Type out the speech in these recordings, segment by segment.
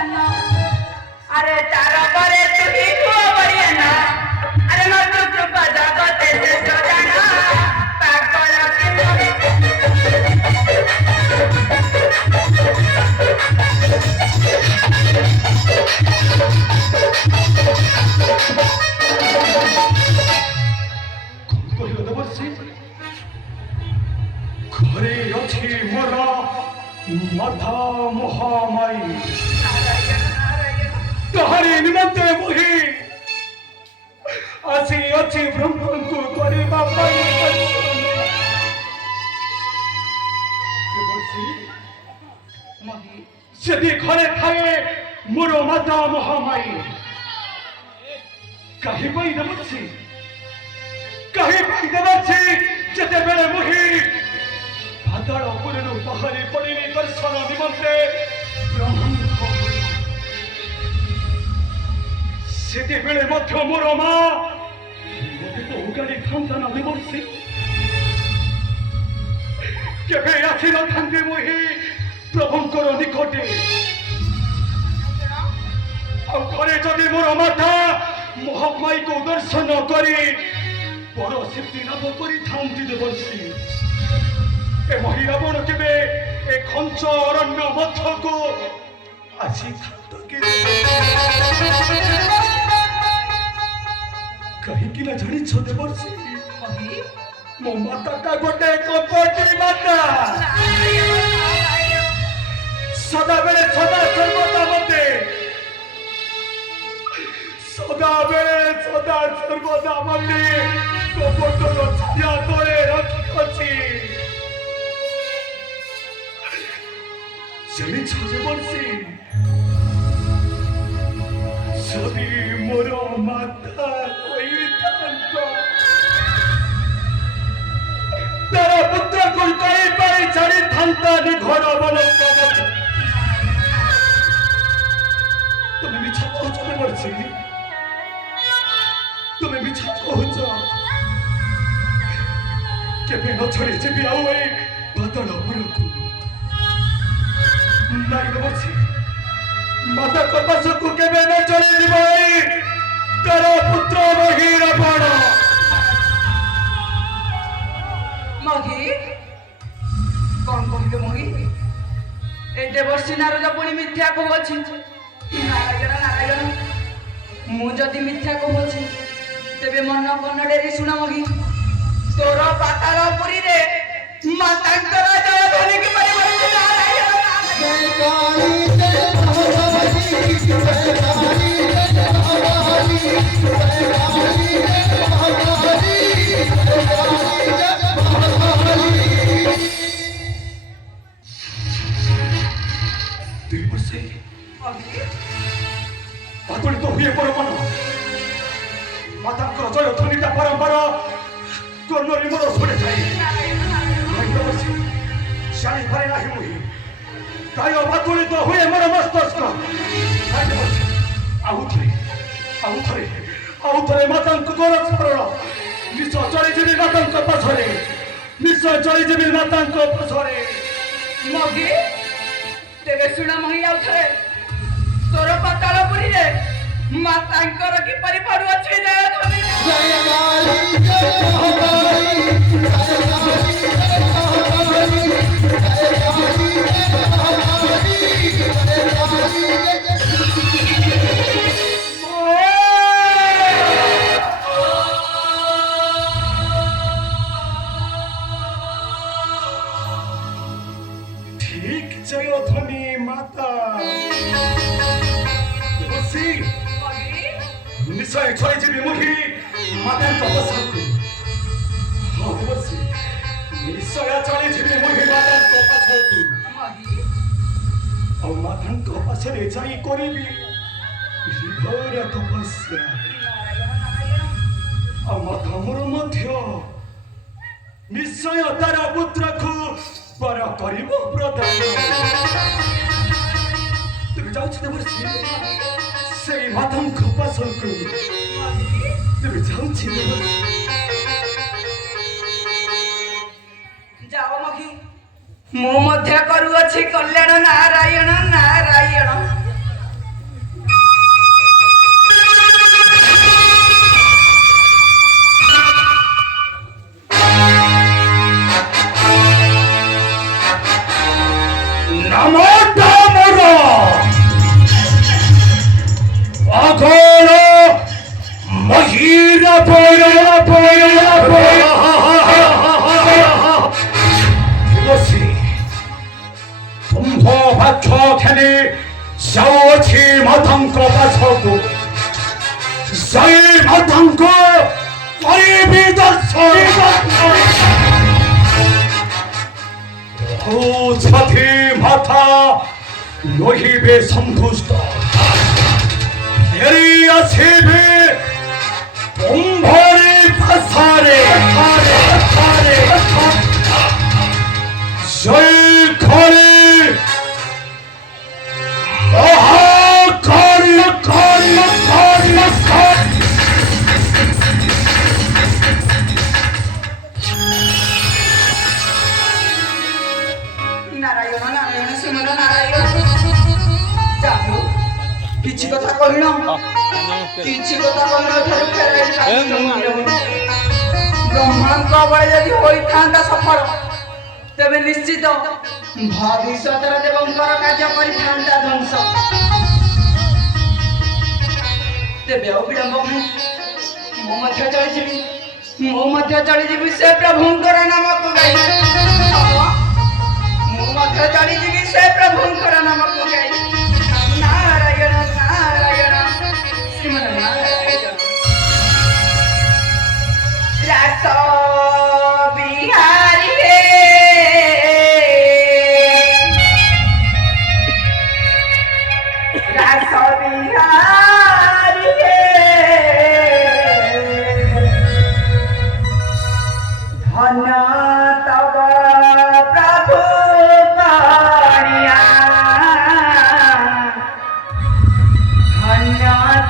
अरे तारा परे तू ही हुआ बरियाना अरे मत कृपा जगते से सजाना पागल घरे अच्छी मोरा माथा महामाई तहारी निमंते मुही आसी अच्छी ब्रह्म को करे बापा यदि घरे थाए मोरो माता महामाई कहीं पाई देवसी कहीं पाई देवसी जते बेले मुही भाताड़ उपरनु बाहरी पड़िनी दर्शन निमंते ब्रह्म सेते बेले मध्य मोर मा मते तो उगाड़ी थांता ना देवसी केबे आसी न थांते मुही प्रभुंकर निकटे और घरे जदि मोर माता महामाई को दर्शन करी बड़ सिद्धि लाभ करी थांती देवसी ए महिला बण केबे ए खंच अरण्य मध्य को आसी थांत के कहीं कि ना जानी छ देवसी मो माता का गोटे कपटी माता सदा बेले सदा सर्वदा मते सदा बेले सदा सर्वदा मते कपटर छाया तले रखी अछि जमी छजे बरसी सदी मोर माता कोई तंत तारा पुत्र को कई पाई छाड़ी थांता नि घर बन तुम्हें मिछा कहछ बरसी तुम्हें मिछा कहछ केबे न छड़ी जेबी आउ ए बादल उपरकू नहीं देवसी माता कपास को केबे न चली दिबाई तारा पुत्र बहिर बाण मही कौन कहले मही ए देवर्षि नारद पुणी मिथ्या कहछि नारायण नारायण मु जदि मिथ्या कहछि तेबे मन कन्नडेरी सुन मही तोर पाताल पुरी रे मातांकर जय ध्वनि के परिवर्तन नारायण जय काली जय भगवती जय काली जय भगवती जय काली जय भगवती जय काली जय भगवती देवसी बातुड़ी तो हुए परमन मातांकर जय ध्वनिटा परम्पर कर्णरी मोर शुणे जाए नहीं देवसी जानी पारे नाही मुही ताय बातुड़ी तो हुए मोर मस्तक नहीं देवसी आउ थरे मातांक गोरख स्मरण निश्चय चली जीवी मातांक पछरे निश्चय चली जीवी मातांक पछरे मही तेरे सुन मही आउ थरे तोर पाताल पुरी रे मातांकर की परिपड़ अछि जय ध्वनि जय काली जय भगवती जय काली जय भगवती जय काली जय भगवती जय काली ठीक जय ध्वनि माता देवसी निश्चय छय जीवी मुही माता तपस्याकु हाँ देवसी निश्चय चली जीवी मुही माता तपस्याकु और माता तपस्या जाई करिबी घोर तपस्या और माता मोर मध्य निश्चय तारा पुत्र को बर करिब प्रदान तुम जाउछ देवसी से मातम खपासल को तुम जाउछ देवसी जाओ मही मो मध्य करू अछि कल्याण नारायण नारायण নামটা মোর অঘোর মহিরা বসি ତୁମ୍ଭ ଭାଛ ଖେଳି ଯାଉଅଛି ମାତାଙ୍କ ପାଛକୁ ସେଇ ମାତାଙ୍କ କରିବି ଦର୍ଶନ ଛାତି ମାଥା ରହିବେ ସନ୍ତୁଷ୍ଟ ଫେରି ଆସିବେ କୁମ୍ଭରୀ ଭାଷାରେ ସେଇ ଖଳି ନାରାୟଣ ନାରାୟଣ ଶ୍ରୀମନ ନାରାୟଣ ଯାଦୁ କିଛି କଥା କହିଲ କିଛି କଥା କହିଲ ଠାରୁ ବ୍ରହ୍ମାଙ୍କ ବଳେ ଯଦି ହୋଇଥାନ୍ତା ସଫଳ ତେବେ ନିଶ୍ଚିତ ଭବିଷ୍ୟତର ଦେବଙ୍କର କାର୍ଯ୍ୟ କରିଥାନ୍ତା ଧ୍ୱଂସ ତେବେ ଆଉ ବିଳମ୍ବ ନାହିଁ ମୁଁ ମଧ୍ୟ ଚଳିଯିବି ସେ ପ୍ରଭୁଙ୍କର ନାମକୁ ଗାଇ ମୁଁ ମଧ୍ୟ ଚଳିଯିବି ସେ ପ୍ରଭୁଙ୍କର ନାମକୁ ଗାଇ ନାରାୟଣ ନାରାୟଣ ଶ୍ରୀମନ ନାରାୟଣ ରାସ ବିହାରୀ ହେ ରାସ ବିହାରୀ ହେ ধন তব প্রভু পাড়িয়া ধন্য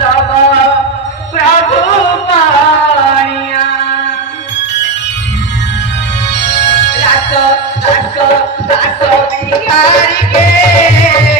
তব প্রভু পাড়িয়া রাস রাস রাস বিহারী কে